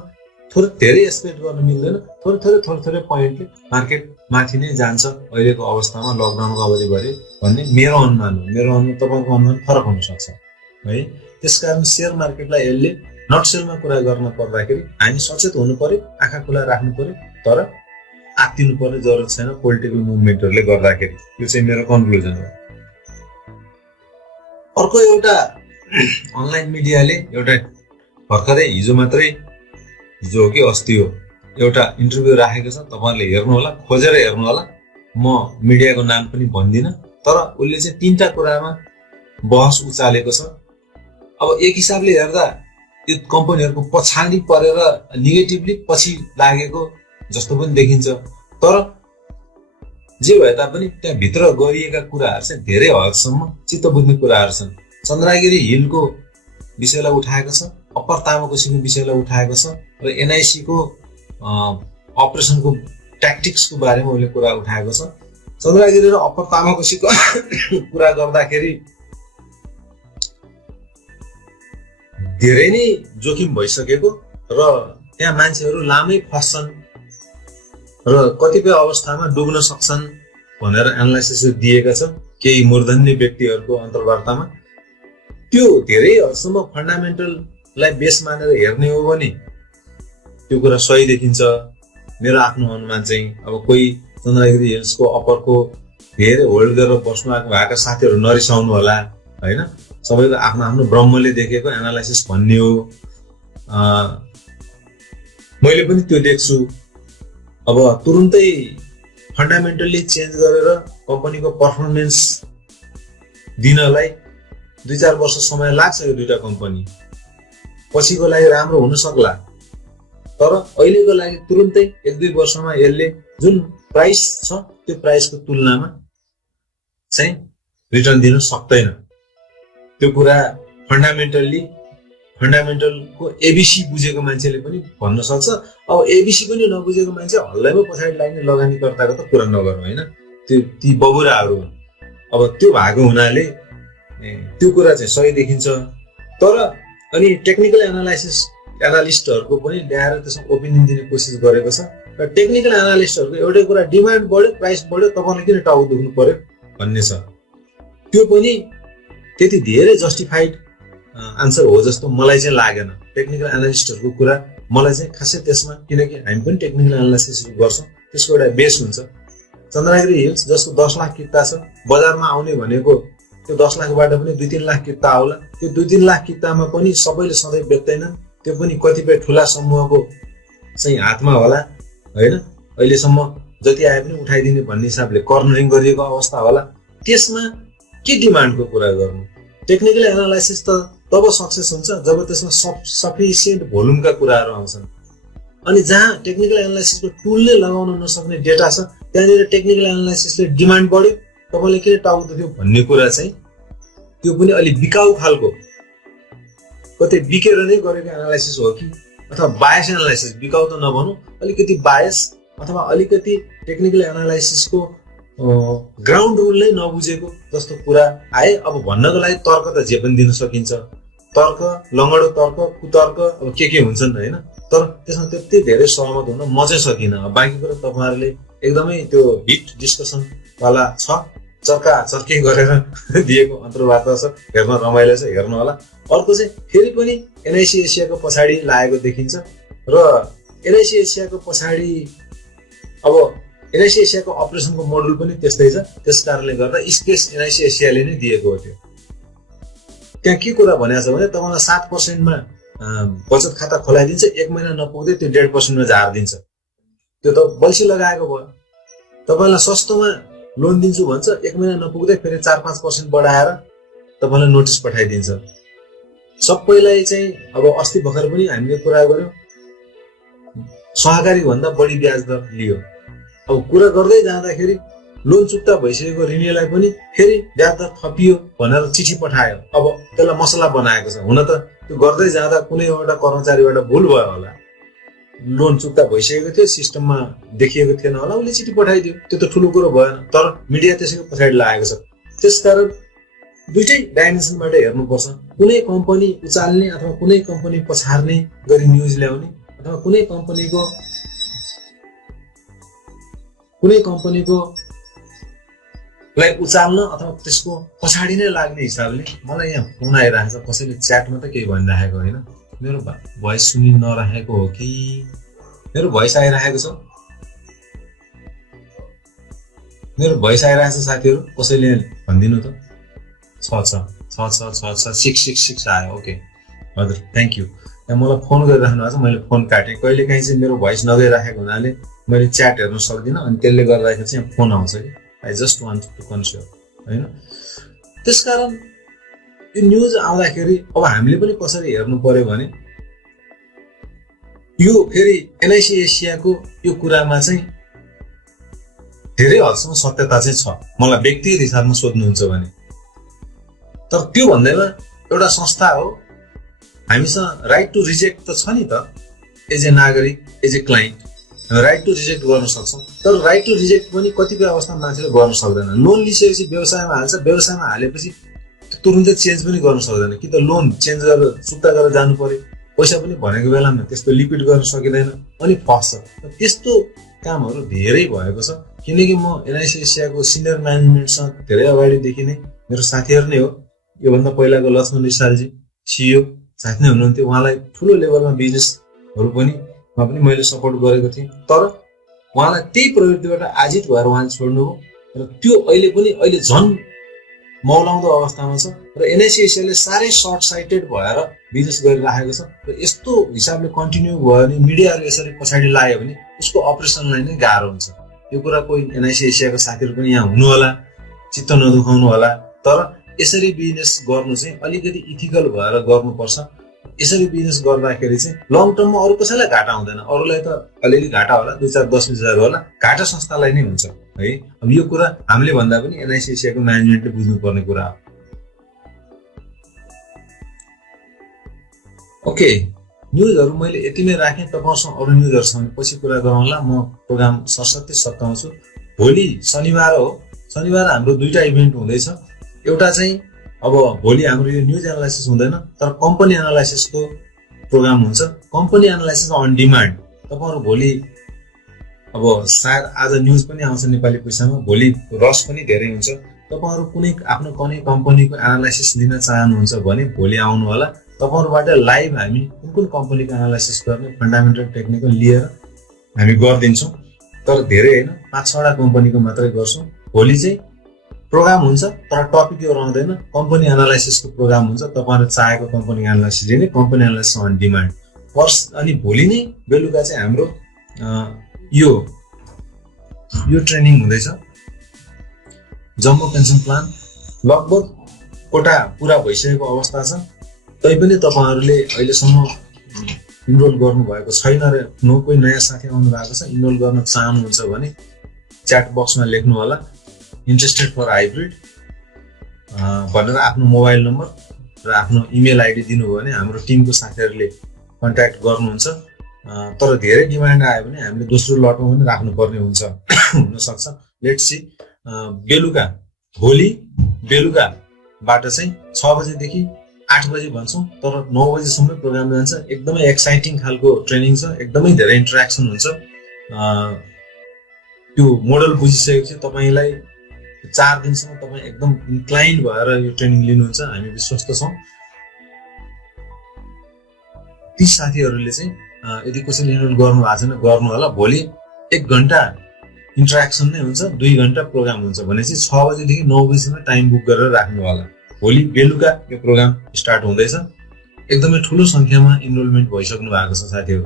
थोरै धेरै एक्सपेक्ट गर्न मिल्दैन, थोरै पोइन्टले मार्केट माथि नै जान्छ अहिलेको अवस्थामा लकडाउनको अवधिभरि भन्ने मेरो अनुमान हो। मेरो अनुमान तपाईँको अनुमान फरक हुन सक्छ है। त्यसकारण शेयर मार्केटलाई यसले नटसेलमा कुरा गर्न पर्दाखेरि हामी सचेत हुनु पर्यो, आँखा खुला राख्नु पर्यो, तर आत्तिनु पर्ने जरुरत छैन पोलिटिकल मुभमेन्टहरूले गर्दाखेरि। यो चाहिँ मेरो कन्क्लुजन हो। अर्को एउटा अनलाइन मिडियाले एउटा भर्खरै हिजो हो कि अस्ति हो एउटा इन्टरभ्यू राखेको छ, तपाईँहरूले हेर्नु होला, खोजेर हेर्नु होला, म मिडियाको नाम पनि भन्दिनँ, तर उसले चाहिँ 3टा कुरामा बहस उचालेको छ। अब एक हिसाबले हेर्दा यो कम्पनीहरूको पछाडि परेर नेगेटिभली पछि लागेको जस्तो पनि देखिन्छ, तर जे भए तापनि त्यहाँ भित्र गरिएका कुराहरू चाहिँ धेरै हदसम्म चित्त बुझ्ने कुराहरू छन्। चन्द्रगिरी हिलको विषयलाई उठाएको छ, अप्पर तामाकोसीको विषयलाई उठाएको छ, र एनआइसी को अपरेसनको ट्याक्टिक्सको बारेमा उसले कुरा उठाएको छ। चन्द्रगिरी र अप्पर तामाकोसीको कुरा गर्दाखेरि धेरै नै जोखिम भइसकेको र त्यहाँ मान्छेहरू लामै फस्छन् र कतिपय अवस्थामा डुब्न सक्छन् भनेर एनालाइसिस दिएका छ केही मूर्धन्य व्यक्तिहरूको अन्तर्वार्तामा। त्यो धेरै हदसम्म फन्डामेन्टललाई बेस मानेर हेर्ने हो भने त्यो कुरा सही देखिन्छ। मेरो आफ्नो अनुमान चाहिँ अब कोही चन्द्रगिरी हिल्सको अप्परको धेरै होल्ड गरेर बस्नु भएका साथीहरू नरिसाउनु होला होइन, सबैको आफ्नो आफ्नो ब्रह्मले देखेको एनालाइसिस भन्ने हो। मैले पनि त्यो देख्छु। अब तुरुन्तै फन्डामेन्टल्ली चेन्ज गरेर कम्पनीको पर्फर्मेन्स दिनलाई 2-4 वर्ष समय लाग्छ। यो दुईटा कम्पनी पछिको लागि राम्रो हुन सक्ला, तर अहिलेको लागि तुरुन्तै 1-2 वर्षमा यसले जुन प्राइस छ त्यो प्राइसको तुलनामा चाहिँ रिटर्न दिन सक्दैन। त्यो कुरा फन्डामेन्टलको एबिसी बुझेको मान्छेले पनि भन्न सक्छ। अब एबिसी पनि नबुझेको मान्छे हल्लैमा पछाडि लाग्ने लगानीकर्ताको त कुरा नगरौँ होइन, ती बबुराहरू हुन्। अब त्यो भएको हुनाले त्यो कुरा चाहिँ सही देखिन्छ। तर अनि टेक्निकल एनालिस्टहरूको पनि ल्याएर त्यसमा ओपिनियन दिने कोसिस गरेको छ। र टेक्निकल एनालिस्टहरूको एउटै कुरा, डिमान्ड बढ्यो प्राइस बढ्यो तपाईँले किन टाउको दुख्नु पर्यो भन्ने छ। त्यो पनि त्यति धेरै जस्टिफाइड आन्सर हो जस्तो मलाई चाहिँ लागेन। टेक्निकल एनालिस्टहरूको कुरा मलाई चाहिँ खासै त्यसमा, किनकि हामी पनि टेक्निकल एनालिसिस गर्छौँ, त्यसको एउटा बेस हुन्छ। चन्द्रगिरी हिल्स जसको 10 लाख किता छ, बजारमा आउने भनेको त्यो 10 लाखबाट पनि 2-3 लाख किता आउला। त्यो 2-3 लाख कितामा पनि सबैले सधैँ बेच्दैनन्, त्यो पनि कतिपय ठुला समूहको चाहिँ हातमा होला होइन। अहिलेसम्म जति आए पनि उठाइदिने भन्ने हिसाबले कर्नरिङ गरिएको अवस्था होला। त्यसमा के डिमान्डको कुरा गर्नु? टेक्निकल एनालाइसिस त तब सक्सेस हुन्छ जब त्यसमा सफिसियन्ट भोल्युमका कुराहरू आउँछन्। अनि जहाँ टेक्निकल एनालाइसिसको टुलले लगाउन नसक्ने डेटा छ त्यहाँनिर टेक्निकल एनालाइसिसले डिमान्ड बढ्यो तपाईँले किन टाउको दुख्यो भन्ने कुरा चाहिँ त्यो पनि अलिक बिकाउ खालको, कतै बिकेर नै गरेको एनालाइसिस हो कि अथवा बायस एनालाइसिस, बिकाउ त नभनौँ, अलिकति बायस अथवा अलिकति टेक्निकल एनालाइसिसको ग्राउन्ड रुल नै नबुझेको जस्तो कुरा आए। अब भन्नको लागि तर्क त जे पनि दिन सकिन्छ, तर्क लङ्गडो तर्क कुतर्क अब के हुन्छन् होइन, तर त्यसमा त्यति धेरै सहमत हुन म चाहिँ सकिनँ। बाँकी कुरा तपाईँहरूले एकदमै त्यो हिट डिस्कसन वाला छ, चर्के गरेर दिएको अन्तर्वार्ता छ, हेर्न रमाइलो छ, हेर्नु होला। अर्को चाहिँ फेरि पनि एनआइसी एसियाको पछाडि लागेको देखिन्छ र एनआइसी एसियाको पछाडि अब एनआइसी एसियाको अपरेसनको मोडल पनि त्यस्तै छ। त्यस कारणले गर्दा स्पेस एनआइसी एसियाले नै दिएको हो। त्यहाँ के कुरा भनेको छ भने तपाईँलाई 7%मा बचत खाता खोलाइदिन्छ, 1 महिना नपुग्दै त्यो 1.5%मा झारिदिन्छ। त्यो त बल्छी लगाएको भयो। तपाईँलाई सस्तोमा लोन दिन्छु भन्छ, 1 महिना नपुग्दै फेरि 4-5% बढाएर तपाईँलाई नोटिस पठाइदिन्छ। सबैलाई चाहिँ अब अस्ति भर्खर पनि हामीले कुरा गर्यौँ, सहकारी भन्दा बढी ब्याज दर लियो। अब कुरा गर्दै जाँदाखेरि लोन चुक्ता भइसकेको ऋणीलाई पनि फेरि ब्याज दर थपियो भनेर चिठी पठायो। अब त्यसलाई मसला बनाएको छ। हुन त त्यो गर्दै जाँदा कुनै एउटा कर्मचारीबाट भुल भयो होला, लोन चुक्ता भइसकेको थियो, सिस्टममा देखिएको थिएन होला, उसले चिठी पठाइदियो, त्यो त ठुलो कुरो भएन। तर मिडिया त्यसैको पछाडि लागेको छ। त्यसकारण दुईटै डाइमेन्सनबाट हेर्नुपर्छ। कुनै कम्पनी उचाल्ने अथवा कुनै कम्पनी पछार्ने गरी न्युज ल्याउने अथवा कुनै कम्पनीको लाई उचाल्न अथवा त्यसको पछाडि नै लाग्ने हिसाबले मलाई यहाँ फोन आइरहेको छ। कसैले च्याटमा त केही भनिरहेको होइन, मेरो भोइस सुनि नराखेको हो कि मेरो भोइस आइरहेको छ? मेरो भोइस आइरहेको छ साथीहरू? कसैले भनिदिनु त। 666 आयो। ओके हजुर, थ्याङ्क यू। यहाँ मलाई फोन गरिराख्नु भएको छ, मैले फोन काटेँ। कहिले काहीँ चाहिँ मेरो भोइस नगइराखेको हुनाले मैले च्याट हेर्न सक्दिनँ, अनि त्यसले गर्दाखेरि चाहिँ फोन आउँछ कि। आई जस्ट वान्ट टु कन्स्योर होइन। त्यसकारण यो न्युज आउँदाखेरि अब हामीले पनि कसरी हेर्नु पर्यो भने यो फेरि एनआइसी एसियाको यो कुरामा चाहिँ धेरै हदसम्म सत्यता चाहिँ छ, मलाई व्यक्तिगत हिसाबमा सोध्नुहुन्छ भने। तर त्यो भन्दैमा एउटा संस्था हो, हामीसँग राइट टु रिजेक्ट त छ नि त, एज ए नागरिक, as a client right to reject गर्न सक्छौँ। तर राइट टु रिजेक्ट पनि कतिपय अवस्थामा मान्छेले गर्न सक्दैन। लोन लिइसकेपछि व्यवसायमा हाल्छ, व्यवसायमा हालेपछि तुरुन्तै चेन्ज पनि गर्न सक्दैन, कि त लोन चेन्ज गरेर चुक्ता गरेर जानु पर्यो, पैसा पनि भनेको बेलामा त्यस्तो लिक्विड गर्न सकिँदैन, अनि फस्छ। त्यस्तो कामहरू धेरै भएको छ, किनकि म एनआइसी एसियाको सिनियर म्यानेजमेन्टसँग धेरै अगाडिदेखि नै मेरो साथीहरू नै हो। योभन्दा पहिलाको लक्ष्मण रिसालजी सिइओ साथी नै हुनुहुन्थ्यो, उहाँलाई ठुलो लेभलमा बिजनेसहरू पनि मैले सपोर्ट गरेको थिएँ। तर उहाँलाई त्यही प्रवृत्तिबाट आजित भएर उहाँले छोड्नुभयो र त्यो अहिले झन् मौलाउँदो अवस्थामा छ र एनआइसी एसियाले साह्रै सर्ट साइटेड भएर बिजनेस गरिराखेको छ र यस्तो हिसाबले कन्टिन्यू भयो भने मिडियाहरू यसरी पछाडि लाग्यो भने उसको अपरेसनलाई नै गाह्रो हुन्छ। यो कुरा कोही एनआइसी एसियाको साथीहरू पनि यहाँ हुनु होला, चित्त नदुखाउनु होला, तर यसरी बिजनेस गर्नु चाहिँ अलिकति इथिकल भएर गर्नुपर्छ। यसरी बिजनेस गर्दाखेरि चाहिँ लङ टर्ममा अरू कसैलाई घाटा हुँदैन, अरूलाई त अलिअलि घाटा होला, 2-4-10,000 होला, घाटा संस्थालाई नै हुन्छ है। अब यो कुरा हामीले भन्दा पनि एनआइसी एसियाको म्यानेजमेन्टले बुझ्नुपर्ने कुरा हो। ओके, न्युजहरू मैले यतिमै राखेँ। तपाईँहरूसँग अरू न्युजहरू छ भने पछि कुरा गरौँला। म प्रोग्राम सरस्वती सकाउँछु। भोलि शनिबार हो, शनिबार हाम्रो 2टा इभेन्ट हुँदैछ। एउटा चाहिँ अब भोलि हाम्रो यो न्युज एनालाइसिस हुँदैन, तर कम्पनी एनालाइसिसको प्रोग्राम हुन्छ। Company analysis on demand. तपाईँहरू भोलि अब सायद आज न्युज पनि आउँछ नेपाली पैसामा, भोलि रस पनि धेरै हुन्छ। तपाईँहरू आफ्नो कुनै कम्पनीको एनालाइसिस लिन चाहनुहुन्छ भने भोलि आउनु होला। तपाईँहरूबाट लाइभ हामी कुन कम्पनीको एनालाइसिस गर्ने फन्डामेन्टल टेक्निकल लिएर हामी गरिदिन्छौँ, तर धेरै होइन, 5-6वटा कम्पनीको मात्रै गर्छौँ। भोलि चाहिँ प्रोग्राम हुन्छ तर टपिक यो रहँदैन, कम्पनी एनालाइसिसको प्रोग्राम हुन्छ। तपाईँहरू चाहेको कम्पनी एनालाइसिस लिने, कम्पनी एनालाइसिस अन डिमान्ड। अनि भोलि नै बेलुका चाहिँ हाम्रो यो ट्रेनिङ हुँदैछ। जम्बो पेन्सन प्लान लगभग कोटा पुरा भइसकेको अवस्था छ, तैपनि तपाईँहरूले अहिलेसम्म इनरोल गर्नुभएको छैन र कोही नयाँ साथी आउनु भएको छ, इनरोल गर्न चाहनुहुन्छ भने च्याट बक्समा लेख्नु होला इन्ट्रेस्टेड फर हाइब्रिड भनेर आफ्नो मोबाइल नम्बर र आफ्नो इमेल आइडी दिनुभयो भने हाम्रो टिमको साथीहरूले कन्ट्याक्ट गर्नुहुन्छ। तर धेरै डिमान्ड आयो भने हामीले दोस्रो लटमा पनि राख्नुपर्ने हुन्छ हुनसक्छ। Let's see. भोलि बेलुकाबाट चाहिँ 6 बजेदेखि 8 बजे भन्छौँ, तर 9 बजेसम्म प्रोग्राम जान्छ। एकदमै एक्साइटिङ खालको ट्रेनिङ छ, एकदमै धेरै इन्टरेक्सन हुन्छ। त्यो मोडल बुझिसकेपछि तपाईँलाई 4 दिनसम्म तपाईँ एकदम इन्क्लाइन भएर यो ट्रेनिङ लिनुहुन्छ, हामी विश्वस्त छौँ। ती साथीहरूले चाहिँ यदि कसैले इनरोल गर्नु भएको छैन गर्नु होला। भोलि 1 घन्टा इन्टरेक्सन नै हुन्छ, 2 घन्टा प्रोग्राम हुन्छ भनेपछि 6 बजेदेखि 9 बजीसम्म टाइम बुक गरेर राख्नु होला। भोलि बेलुका यो प्रोग्राम स्टार्ट हुँदैछ। एकदमै ठुलो सङ्ख्यामा इनरोलमेन्ट भइसक्नु भएको छ साथीहरू।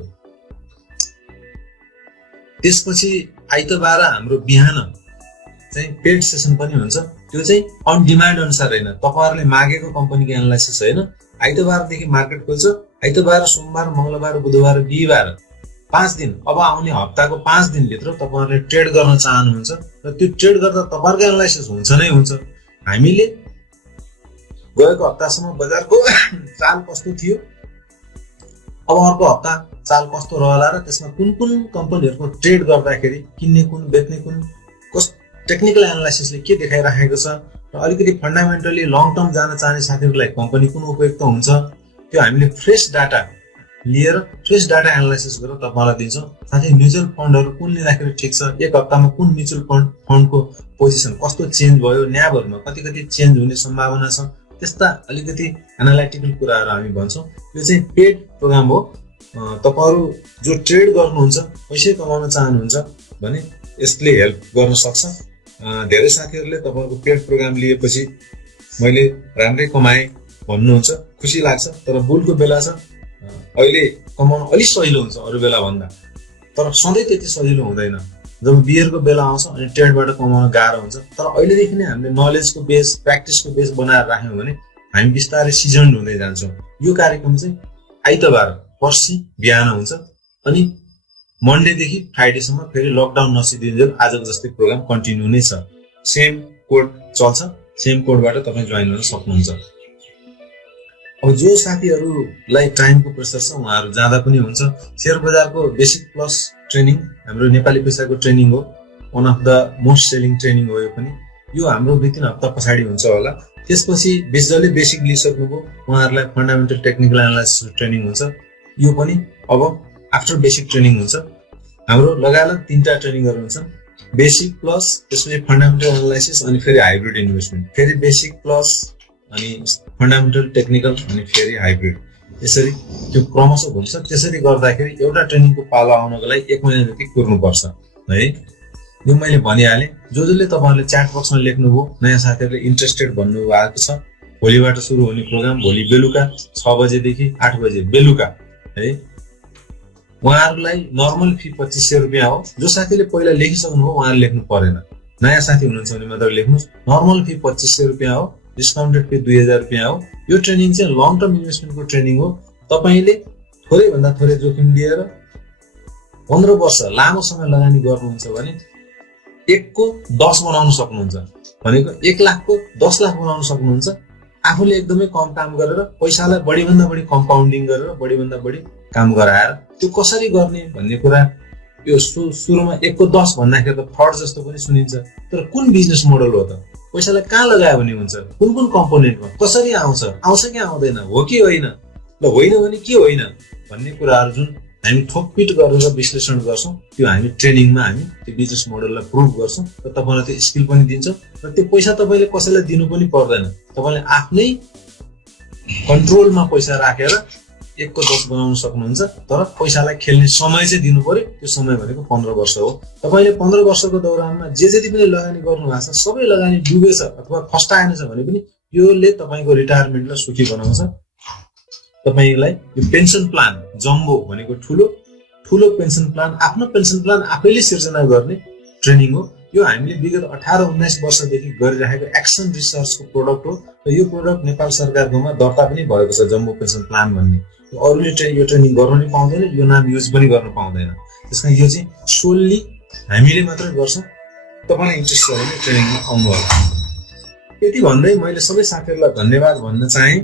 त्यसपछि आइतबार हाम्रो बिहान चाहिँ पेड सेसन पनि हुन्छ। त्यो चाहिँ अन डिमान्ड अनुसार होइन, तपाईँहरूले मागेको कम्पनीको एनालाइसिस होइन। आइतबारदेखि मार्केट खोल्छ, आइतबार, सोमबार, मङ्गलबार, बुधबार, बिहिबार 5 दिन, अब आउने हप्ताको 5 दिनभित्र तपाईँहरूले ट्रेड गर्न चाहनुहुन्छ र त्यो ट्रेड गर्दा तपाईँहरूको एनालाइसिस हुन्छ नै हुन्छ। हामीले गएको हप्तासम्म बजारको चाल कस्तो थियो, अब अर्को हप्ता चाल कस्तो रहला र त्यसमा कुन कम्पनीहरूको ट्रेड गर्दाखेरि किन्ने कुन, बेच्ने कुन, कस्तो टेक्निकल एनालाइसिसले के देखाइराखेको छ र अलिकति फन्डामेन्टली लङ टर्म जान चाहने साथीहरूलाई कम्पनी कुन उपयुक्त हुन्छ, त्यो हामीले फ्रेस डाटा लिएर फ्रेस डाटा एनालाइसिस गरेर तपाईँलाई दिन्छौँ। साथै म्युचुअल फन्डहरू कुन लिँदाखेरि ठिक छ, एक हप्तामा कुन म्युचुअल फन्डको पोजिसन कस्तो चेन्ज भयो, न्याबहरूमा कति चेन्ज हुने सम्भावना छ, त्यस्ता अलिकति एनालाइटिकल कुराहरू हामी भन्छौँ। यो चाहिँ पेड प्रोग्राम हो। तपाईँहरू जो ट्रेड गर्नुहुन्छ, पैसा कमाउन चाहनुहुन्छ भने यसले हेल्प गर्न सक्छ। धेरै साथीहरूले तपाईँहरूको पेड प्रोग्राम लिएपछि मैले राम्रै कमाएँ भन्नुहुन्छ, खुसी लाग्छ। तर बुलको बेला छ, अहिले कमाउन अलिक सजिलो हुन्छ अरू बेला भन्दा, तर सधैँ त्यति सजिलो हुँदैन। जब बियरको बेला आउँछ अनि ट्रेडबाट कमाउन गाह्रो हुन्छ। तर अहिलेदेखि नै हामीले नलेजको बेस, प्र्याक्टिसको बेस बनाएर राख्यौँ भने हामी बिस्तारै सिजन्ड हुँदै जान्छौँ। यो कार्यक्रम चाहिँ आइतबार पर्सि बिहान हुन्छ अनि मन्डेदेखि फ्राइडेसम्म फेरि लकडाउन नसिदिन्जेल आजको जस्तै प्रोग्राम कन्टिन्यू नै छ। सेम कोड चल्छ, सेम कोडबाट तपाईँ जोइन गर्न सक्नुहुन्छ। अब जो साथीहरूलाई टाइमको प्रेसर छ उहाँहरू जाँदा पनि हुन्छ। सेयर बजारको बेसिक प्लस ट्रेनिङ हाम्रो नेपाली पैसाको ट्रेनिङ हो, one of the most selling training हो। यो पनि यो हाम्रो 2-3 हप्ता पछाडि हुन्छ होला। त्यसपछि जसले बेसिक लिइसक्नुभयो उहाँहरूलाई फन्डामेन्टल टेक्निकल एनालाइसिस ट्रेनिङ हुन्छ। यो पनि अब आफ्टर बेसिक ट्रेनिङ हुन्छ। हाम्रो लगायत 3टा ट्रेनिङहरू हुन्छन्, बेसिक प्लस त्यसपछि फन्डामेन्टल एनालाइसिस अनि फेरि हाइब्रिड इन्भेस्टमेन्ट, फेरि बेसिक प्लस अनि फन्डामेन्टल टेक्निकल अनि फेरि हाइब्रिड, यसरी त्यो क्रमशः हुन्छ। त्यसरी गर्दाखेरि एउटा ट्रेनिङको पालो आउनको लागि 1 महिनादेखि कुर्नुपर्छ है। यो मैले भनिहालेँ। जसले तपाईँहरूले च्याट बक्समा लेख्नुभयो, नयाँ साथीहरूले इन्ट्रेस्टेड भन्नुभएको छ, भोलिबाट सुरु हुने प्रोग्राम भोलि बेलुका 6 बजेदेखि 8 बजे बेलुका है। उहाँहरूलाई नर्मल फी 2500 रुपियाँ हो। जो साथीले पहिला लेखिसक्नुभयो उहाँले लेख्नु परेन, नयाँ साथी हुनुहुन्छ भने मात्र लेख्नुहोस्। नर्मल फी 2500 रुपियाँ हो, डिस्काउन्टेड फी 2000 रुपियाँ हो। यो ट्रेनिङ चाहिँ लङ टर्म इन्भेस्टमेन्टको ट्रेनिङ हो। तपाईँले थोरै भन्दा थोरै जोखिम लिएर 15 वर्ष लामो समय लगानी गर्नुहुन्छ भने 1 को 10 बनाउन सक्नुहुन्छ, भनेको 1 लाखको 10 लाख बनाउन सक्नुहुन्छ। आफूले एकदमै कम काम गरेर पैसालाई बढीभन्दा बढी कम्पाउन्डिङ गरेर बढीभन्दा बढी काम गराएर त्यो कसरी गर्ने भन्ने कुरा यो सुरुमा 1 को 10 भन्दाखेरि त फ्रड जस्तो पनि सुनिन्छ। तर कुन बिजनेस मोडल हो त? पैसालाई कहाँ लगायो भने हुन्छ, कुन कुन कम्पोनेन्टमा कसरी आउँछ कि आउँदैन, हो कि होइन, ल होइन भने के होइन भन्ने कुराहरू जुन हामी ठोकपिट गरेर विश्लेषण गर्छौँ, त्यो हामी ट्रेनिङमा हामी त्यो बिजनेस मोडललाई प्रुभ गर्छौँ र तपाईँलाई त्यो स्किल पनि दिन्छौँ र त्यो पैसा तपाईँले कसैलाई दिनु पनि पर्दैन। तपाईँले आफ्नै कन्ट्रोलमा पैसा राखेर 1 को 10 बनाउन सक्नुहुन्छ। तर पैसालाई खेल्ने समय चाहिँ दिनु पर्यो। त्यो समय भनेको 15 वर्ष हो। तपाईँले 15 वर्षको दौरानमा जे जति पनि लगानी गर्नु भएको छ सबै लगानी डुबेछ अथवा फस्टाएन छ भने पनि योले तपाईँको रिटायरमेन्टलाई सुखी बनाउँछ। तपाईलाई यो पेन्सन प्लान जम्बो भनेको ठुलो पेन्सन प्लान, आफ्नो पेन्सन प्लान आफैले सिर्जना गर्ने ट्रेनिङ हो। यो हामीले विगत 18-19 वर्षदेखि गरिरहेको एक्सन रिसर्चको प्रोडक्ट हो र यो प्रोडक्ट नेपाल सरकारकोमा दर्ता पनि भएको छ, जम्बो पेन्सन प्लान भन्ने। अरूले यो ट्रेनिङ गर्न नि पाउँदैन, यो नाम युज पनि गर्न पाउँदैन। त्यसकारण यो चाहिँ सोल्ली हामीले मात्रै गर्छौँ। तपाईँलाई इन्ट्रेस्ट छ भने ट्रेनिङमा आउनु होला। यति भन्दै मैले सबै साथीहरूलाई धन्यवाद भन्न चाहे।